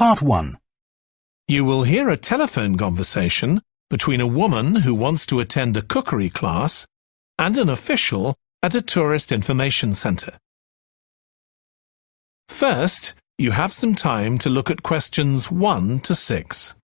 Part 1. You will hear a telephone conversation between a woman who wants to attend a cookery class and an official at a tourist information centre. First, you have some time to look at questions 1 to 6.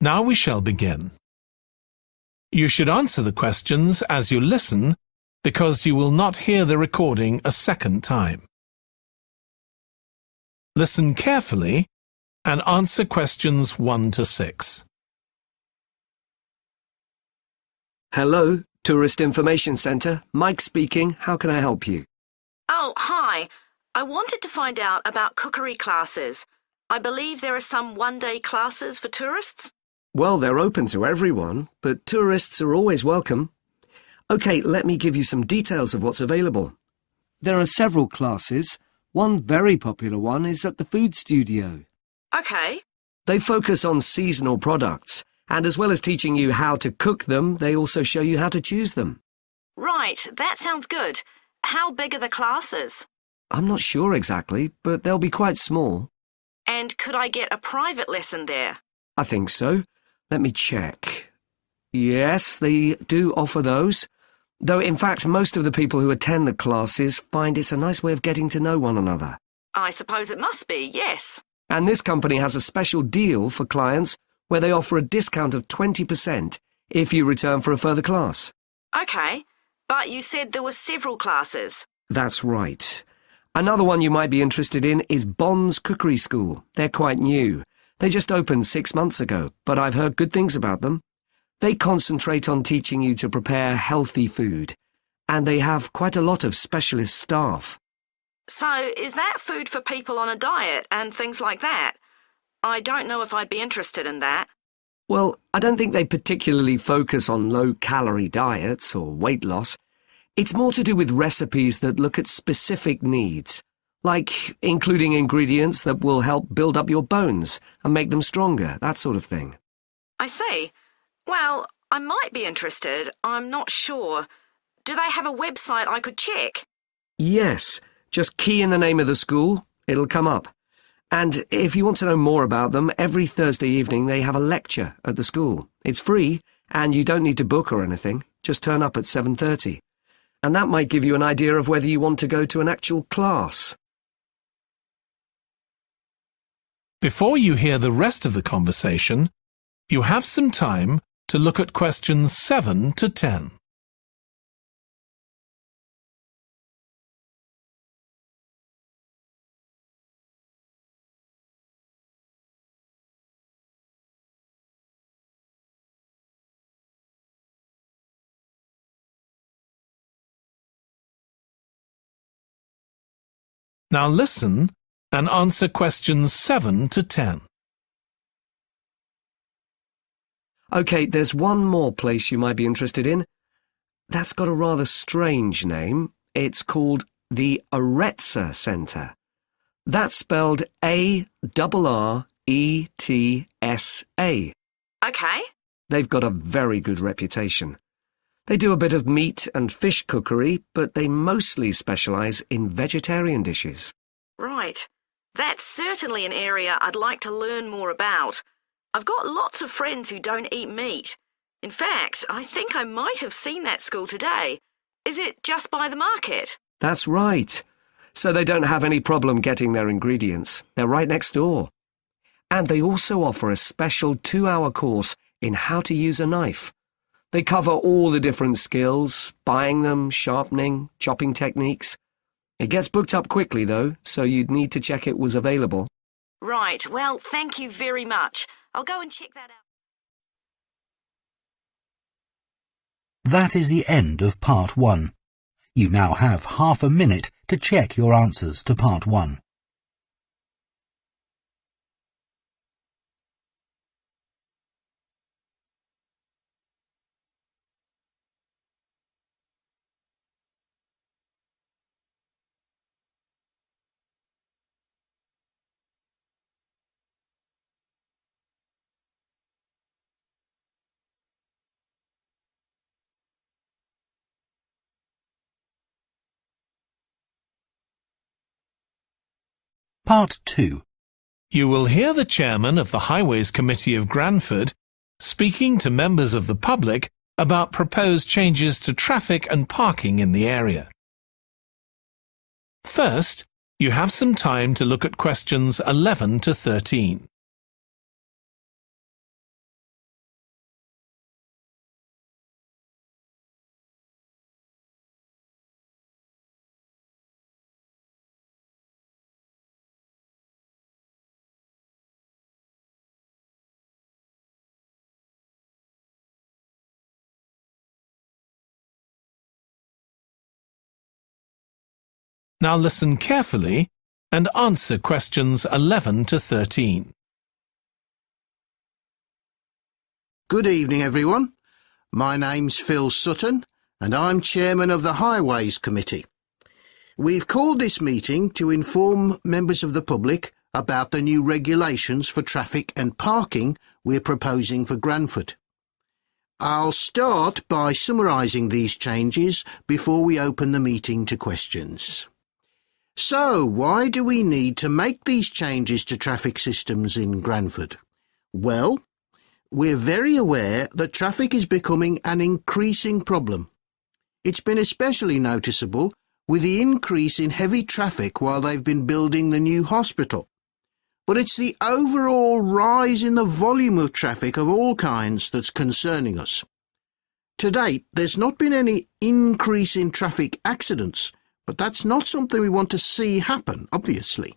Now we shall begin. You should answer the questions as you listen because you will not hear the recording a second time. Listen carefully and answer questions 1 to 6. Hello, Tourist Information Centre. Mike speaking. How can I help you? Oh, hi. I wanted to find out about cookery classes. I believe there are some one-day classes for tourists. Well, they're open to everyone, but tourists are always welcome. OK, let me give you some details of what's available. There are several classes. One very popular one is at the food studio. OK. They focus on seasonal products, and as well as teaching you how to cook them, they also show you how to choose them. Right, that sounds good. How big are the classes? I'm not sure exactly, but they'll be quite small. And could I get a private lesson there? I think so. Let me check. Yes, they do offer those. Though, in fact, most of the people who attend the classes find it's a nice way of getting to know one another. I suppose it must be, yes. And this company has a special deal for clients where they offer a discount of 20% if you return for a further class. OK, but you said there were several classes. That's right. Another one you might be interested in is Bond's Cookery School. They're quite new. They just opened 6 months ago, but I've heard good things about them. They concentrate on teaching you to prepare healthy food, and they have quite a lot of specialist staff. So, is that food for people on a diet and things like that? I don't know if I'd be interested in that. Well, I don't think they particularly focus on low-calorie diets or weight loss. It's more to do with recipes that look at specific needs, like including ingredients that will help build up your bones and make them stronger, that sort of thing. I see. Well, I might be interested. I'm not sure. Do they have a website I could check? Yes. Just key in the name of the school. It'll come up. And if you want to know more about them, every Thursday evening they have a lecture at the school. It's free, and you don't need to book or anything. Just turn up at 7:30. And that might give you an idea of whether you want to go to an actual class. Before you hear the rest of the conversation, you have some time to look at questions 7 to 10. Now listen and answer questions 7 to 10. OK, there's one more place you might be interested in. That's got a rather strange name. It's called the Aretsa Centre. That's spelled A-R-R-E-T-S-A. OK. They've got a very good reputation. They do a bit of meat and fish cookery, but they mostly specialise in vegetarian dishes. Right. That's certainly an area I'd like to learn more about. I've got lots of friends who don't eat meat. In fact, I think I might have seen that school today. Is it just by the market? That's right. So they don't have any problem getting their ingredients. They're right next door. And they also offer a special 2-hour course in how to use a knife. They cover all the different skills, buying them, sharpening, chopping techniques. It gets booked up quickly, though, so you'd need to check it was available. Right. Well, thank you very much. I'll go and check that out. That is the end of Part 1. You now have half a minute to check your answers to Part 1. Part 2. You will hear the chairman of the Highways Committee of Granford speaking to members of the public about proposed changes to traffic and parking in the area. First, you have some time to look at questions 11 to 13. Now listen carefully and answer questions 11 to 13. Good evening, everyone. My name's Phil Sutton, and I'm chairman of the Highways Committee. We've called this meeting to inform members of the public about the new regulations for traffic and parking we're proposing for Granford. I'll start by summarising these changes before we open the meeting to questions. So, why do we need to make these changes to traffic systems in Granford? Well, we're very aware that traffic is becoming an increasing problem. It's been especially noticeable with the increase in heavy traffic while they've been building the new hospital. But it's the overall rise in the volume of traffic of all kinds that's concerning us. To date, there's not been any increase in traffic accidents, but that's not something we want to see happen, obviously.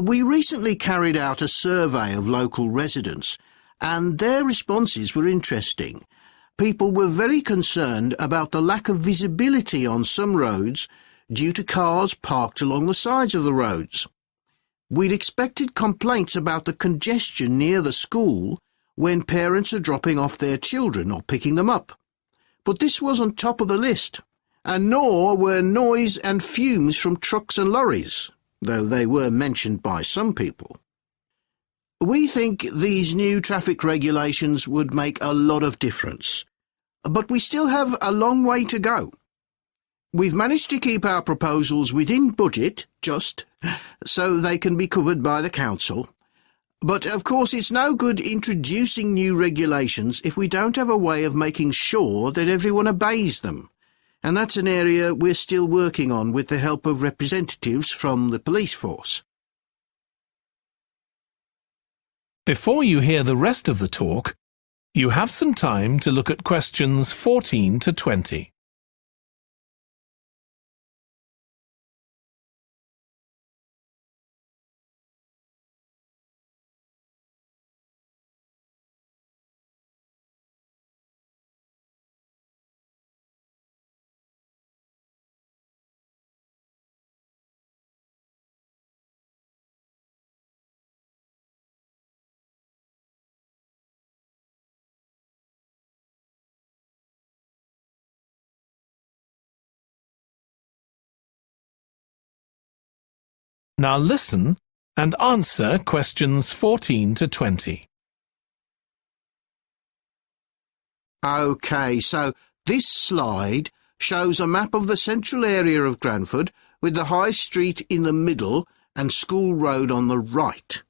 We recently carried out a survey of local residents, and their responses were interesting. People were very concerned about the lack of visibility on some roads due to cars parked along the sides of the roads. We'd expected complaints about the congestion near the school when parents are dropping off their children or picking them up. But this wasn't top of the list, and nor were noise and fumes from trucks and lorries, though they were mentioned by some people. We think these new traffic regulations would make a lot of difference, but we still have a long way to go. We've managed to keep our proposals within budget, so they can be covered by the council. But of course it's no good introducing new regulations if we don't have a way of making sure that everyone obeys them. And that's an area we're still working on with the help of representatives from the police force. Before you hear the rest of the talk, you have some time to look at questions 14 to 20. Now listen and answer questions 14 to 20. OK, so this slide shows a map of the central area of Granford with the High Street in the middle and School Road on the right.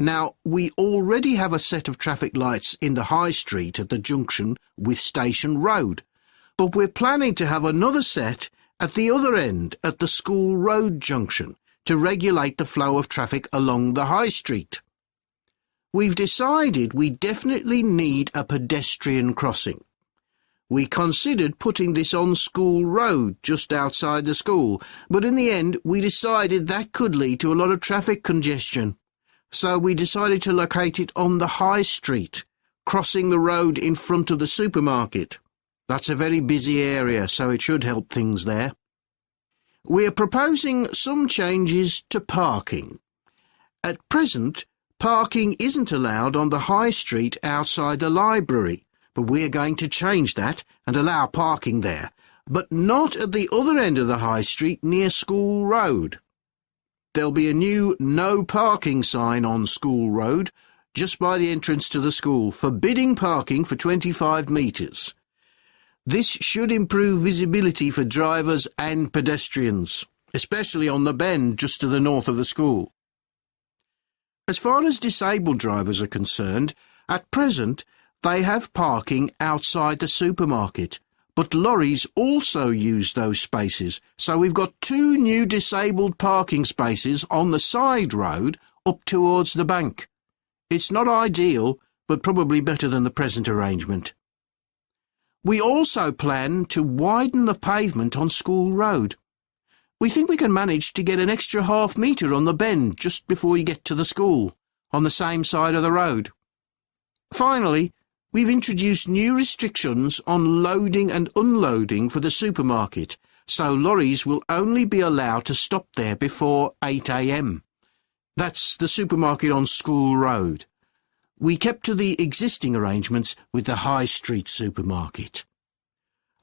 Now, we already have a set of traffic lights in the High Street at the junction with Station Road, but we're planning to have another set at the other end at the School Road junction to regulate the flow of traffic along the High Street. We've decided we definitely need a pedestrian crossing. We considered putting this on School Road just outside the school, but in the end we decided that could lead to a lot of traffic congestion. So we decided to locate it on the High Street, crossing the road in front of the supermarket. That's a very busy area, so it should help things there. We're proposing some changes to parking. At present, parking isn't allowed on the High Street outside the library, but we're going to change that and allow parking there, but not at the other end of the High Street near School Road. There'll be a new no parking sign on School Road just by the entrance to the school, forbidding parking for 25 metres. This should improve visibility for drivers and pedestrians. especially on the bend just to the north of the school. As far as disabled drivers are concerned, at present they have parking outside the supermarket, but lorries also use those spaces, so we've got 2 new disabled parking spaces on the side road up towards the bank. It's not ideal, but probably better than the present arrangement. We also plan to widen the pavement on School Road. We think we can manage to get an extra ½ metre on the bend just before you get to the school, on the same side of the road. Finally, we've introduced new restrictions on loading and unloading for the supermarket, so lorries will only be allowed to stop there before 8 a.m. That's the supermarket on School Road. We kept to the existing arrangements with the High Street supermarket.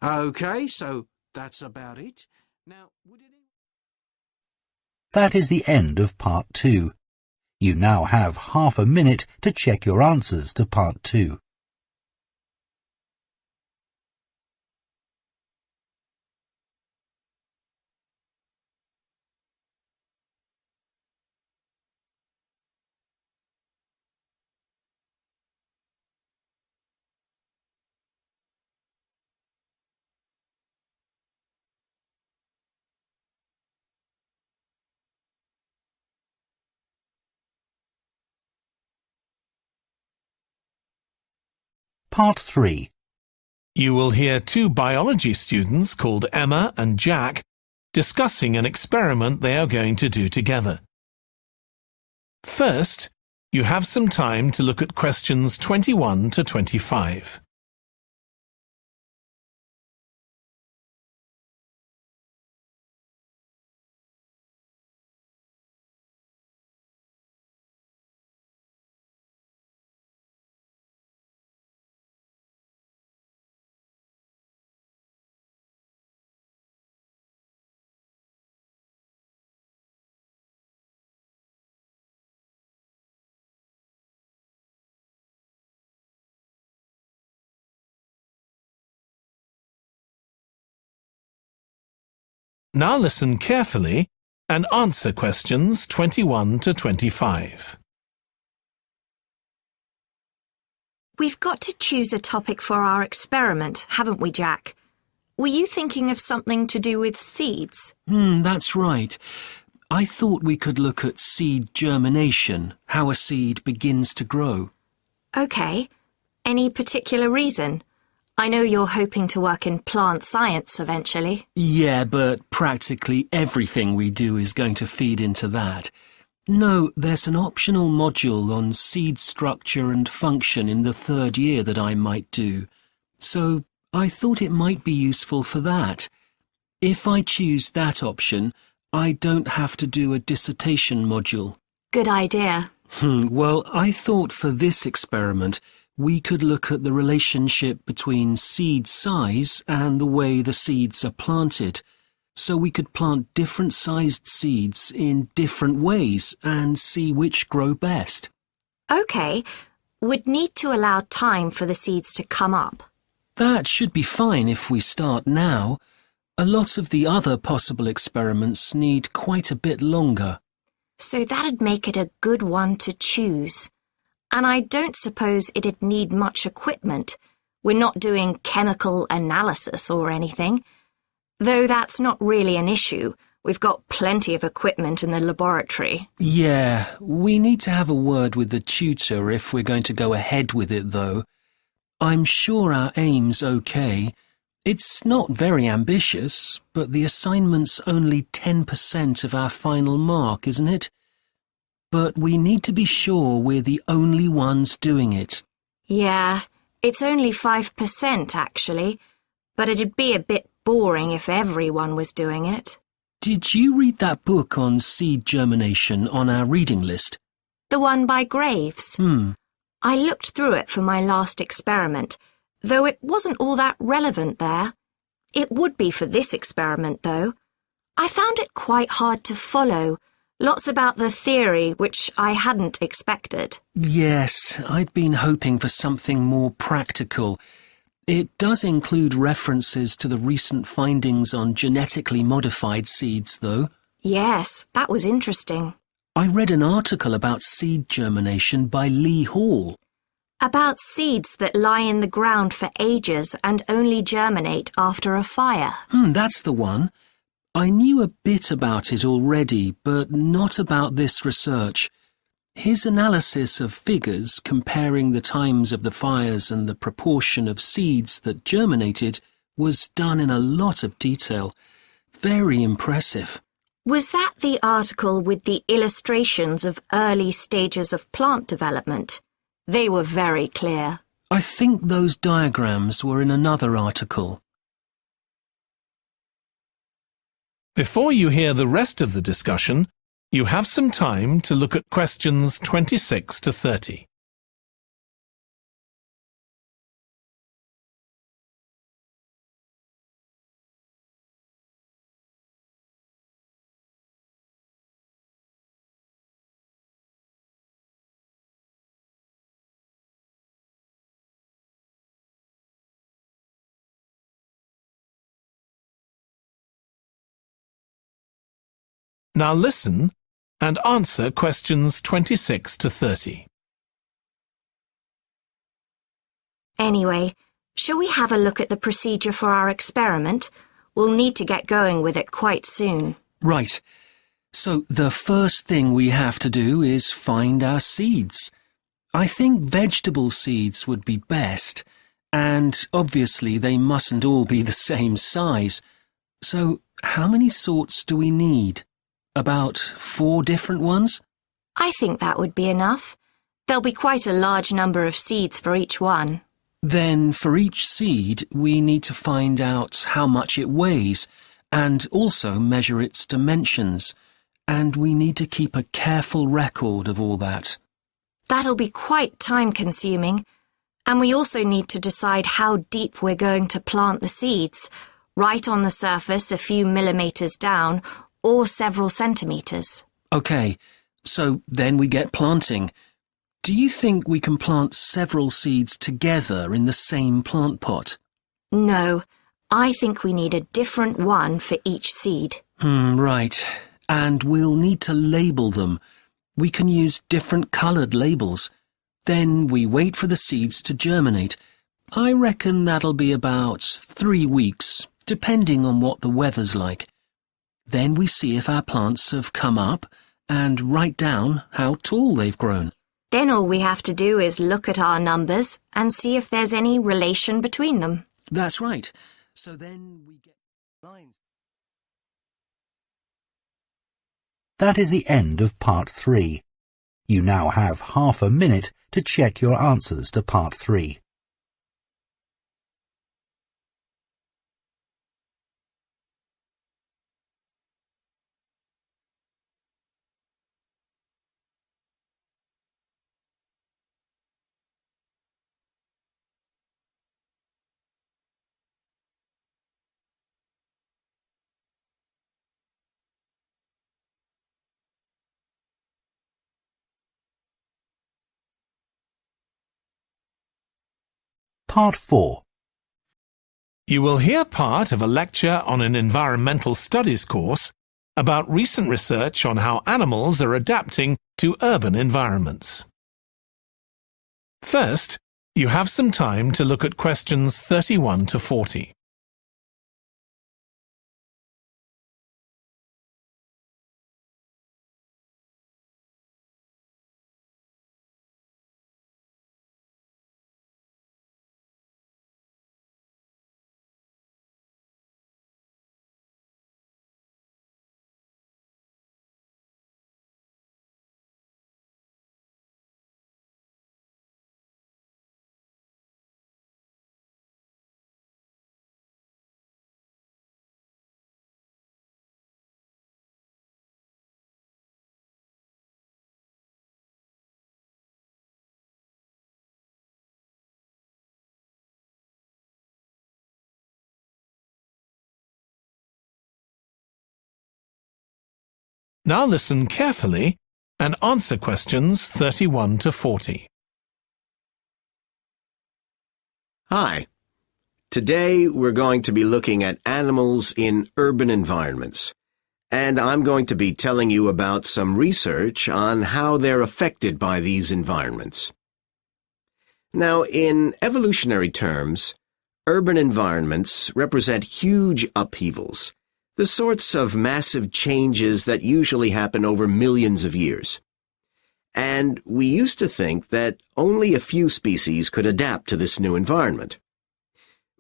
OK, so that's about it. Now, That is the end of Part 2. You now have ½ a minute to check your answers to Part 2. Part 3. You will hear 2 biology students called Emma and Jack discussing an experiment they are going to do together. First, you have some time to look at questions 21 to 25. Now listen carefully and answer questions 21 to 25. We've got to choose a topic for our experiment, haven't we, Jack? Were you thinking of something to do with seeds? That's right. I thought we could look at seed germination, how a seed begins to grow. OK. Any particular reason? I know you're hoping to work in plant science eventually. Yeah, but practically everything we do is going to feed into that. No, there's an optional module on seed structure and function in the 3rd year that I might do. So I thought it might be useful for that. If I choose that option, I don't have to do a dissertation module. Good idea. Well, I thought for this experiment we could look at the relationship between seed size and the way the seeds are planted. So we could plant different sized seeds in different ways and see which grow best. OK. We'd need to allow time for the seeds to come up. That should be fine if we start now. A lot of the other possible experiments need quite a bit longer. So that'd make it a good one to choose. And I don't suppose it'd need much equipment. We're not doing chemical analysis or anything. Though that's not really an issue. We've got plenty of equipment in the laboratory. Yeah, we need to have a word with the tutor if we're going to go ahead with it, though. I'm sure our aim's OK. It's not very ambitious, but the assignment's only 10% of our final mark, isn't it? But we need to be sure we're the only ones doing it. Yeah, it's only 5% actually, but it'd be a bit boring if everyone was doing it. Did you read that book on seed germination on our reading list? The one by Graves? I looked through it for my last experiment, though it wasn't all that relevant there. It would be for this experiment, though. I found it quite hard to follow. Lots about the theory, which I hadn't expected. Yes, I'd been hoping for something more practical. It does include references to the recent findings on genetically modified seeds, though. Yes, that was interesting. I read an article about seed germination by Lee Hall. About seeds that lie in the ground for ages and only germinate after a fire. That's the one. I knew a bit about it already, but not about this research. His analysis of figures comparing the times of the fires and the proportion of seeds that germinated was done in a lot of detail. Very impressive. Was that the article with the illustrations of early stages of plant development? They were very clear. I think those diagrams were in another article. Before you hear the rest of the discussion, you have some time to look at questions 26 to 30. Now listen and answer questions 26 to 30. Anyway, shall we have a look at the procedure for our experiment? We'll need to get going with it quite soon. Right. So the first thing we have to do is find our seeds. I think vegetable seeds would be best, and obviously they mustn't all be the same size. So how many sorts do we need? About 4 different ones? I think that would be enough. There'll be quite a large number of seeds for each one. Then for each seed we need to find out how much it weighs and also measure its dimensions, and we need to keep a careful record of all that. That'll be quite time-consuming, and we also need to decide how deep we're going to plant the seeds, right on the surface a few millimetres down, or several centimetres. OK, so then we get planting. Do you think we can plant several seeds together in the same plant pot? No, I think we need a different one for each seed. Right. And we'll need to label them. We can use different coloured labels. Then we wait for the seeds to germinate. I reckon that'll be about 3 weeks, depending on what the weather's like. Then we see if our plants have come up and write down how tall they've grown. Then all we have to do is look at our numbers and see if there's any relation between them. That's right. So then we get lines. That is the end of part 3. You now have half a minute to check your answers to part 3. Part 4. You will hear part of a lecture on an environmental studies course about recent research on how animals are adapting to urban environments. First, you have some time to look at questions 31 to 40. Now listen carefully and answer questions 31 to 40. Hi, Today, we're going to be looking at animals in urban environments, and I'm going to be telling you about some research on how they're affected by these environments. Now, in evolutionary terms, urban environments represent huge upheavals, the sorts of massive changes that usually happen over millions of years. And we used to think that only a few species could adapt to this new environment.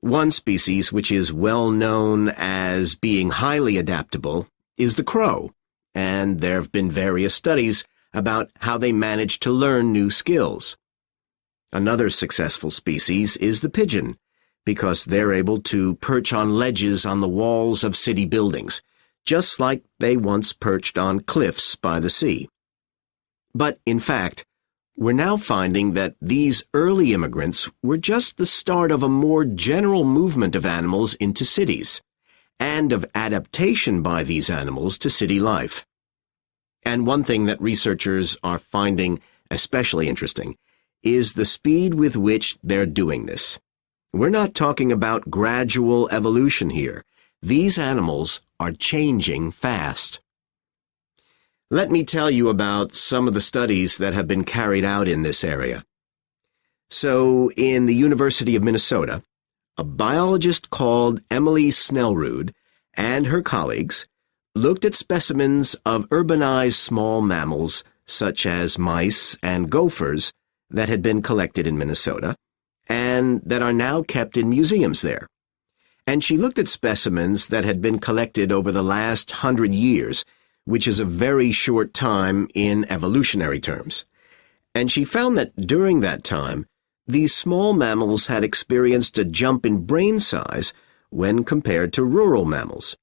One species which is well known as being highly adaptable is the crow, and there have been various studies about how they manage to learn new skills. Another successful species is the pigeon, because they're able to perch on ledges on the walls of city buildings, just like they once perched on cliffs by the sea. But, in fact, we're now finding that these early immigrants were just the start of a more general movement of animals into cities, and of adaptation by these animals to city life. And one thing that researchers are finding especially interesting is the speed with which they're doing this. We're not talking about gradual evolution here. These animals are changing fast. Let me tell you about some of the studies that have been carried out in this area. So, in the University of Minnesota, a biologist called Emily Snellrud and her colleagues looked at specimens of urbanized small mammals such as mice and gophers that had been collected in Minnesota and that are now kept in museums there. And she looked at specimens that had been collected over the last 100 years, which is a very short time in evolutionary terms. And she found that during that time, these small mammals had experienced a jump in brain size when compared to rural mammals.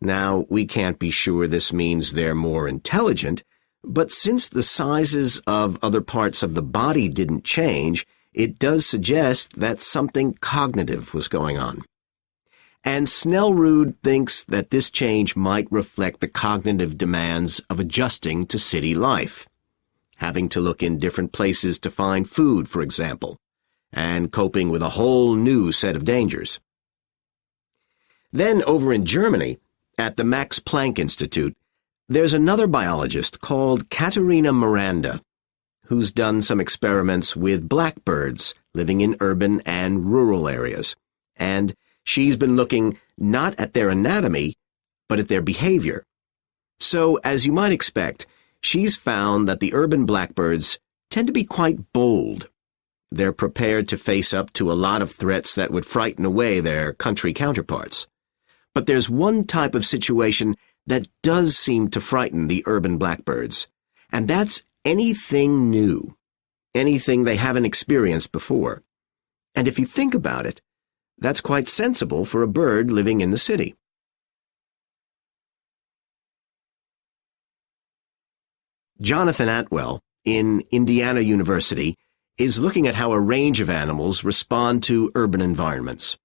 Now, we can't be sure this means they're more intelligent, but since the sizes of other parts of the body didn't change, it does suggest that something cognitive was going on. And Snellrud thinks that this change might reflect the cognitive demands of adjusting to city life, having to look in different places to find food, for example, and coping with a whole new set of dangers. Then over in Germany, at the Max Planck Institute, there's another biologist called Katharina Miranda, who's done some experiments with blackbirds living in urban and rural areas, and she's been looking not at their anatomy, but at their behavior. So, as you might expect, she's found that the urban blackbirds tend to be quite bold. They're prepared to face up to a lot of threats that would frighten away their country counterparts. But there's one type of situation that does seem to frighten the urban blackbirds, and that's anything new, anything they haven't experienced before. And if you think about it, that's quite sensible for a bird living in the city. Jonathan Atwell, in Indiana University, is looking at how a range of animals respond to urban environments.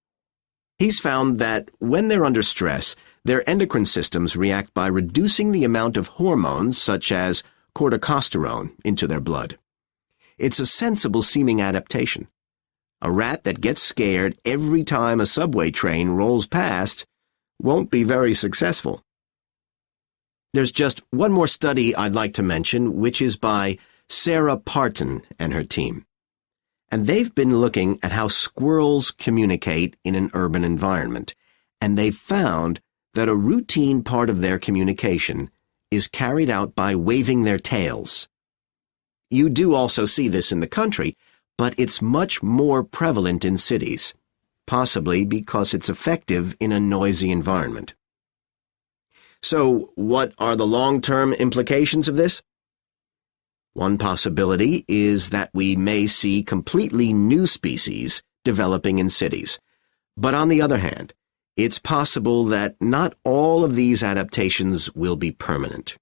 He's found that when they're under stress, their endocrine systems react by reducing the amount of hormones such as corticosterone into their blood. It's a sensible-seeming adaptation. A rat that gets scared every time a subway train rolls past won't be very successful. There's just one more study I'd like to mention, which is by Sarah Parton and her team. And they've been looking at how squirrels communicate in an urban environment, and they've found that a routine part of their communication is carried out by waving their tails. You do also see this in the country, but it's much more prevalent in cities, possibly because it's effective in a noisy environment. So, what are the long-term implications of this? One possibility is that we may see completely new species developing in cities. But on the other hand, it's possible that not all of these adaptations will be permanent.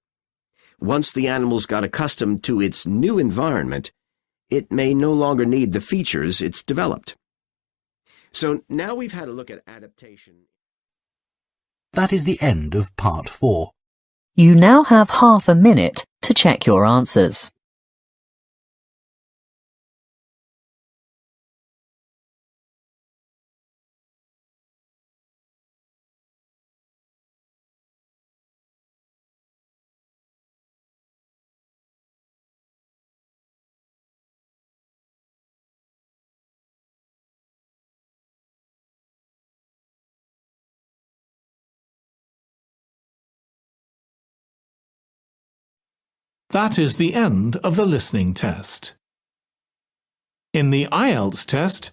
Once the animals got accustomed to its new environment, it may no longer need the features it's developed. So now we've had a look at adaptation. That is the end of part 4. You now have half a minute to check your answers. That is the end of the listening test. In the IELTS test,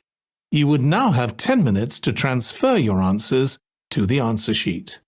you would now have 10 minutes to transfer your answers to the answer sheet.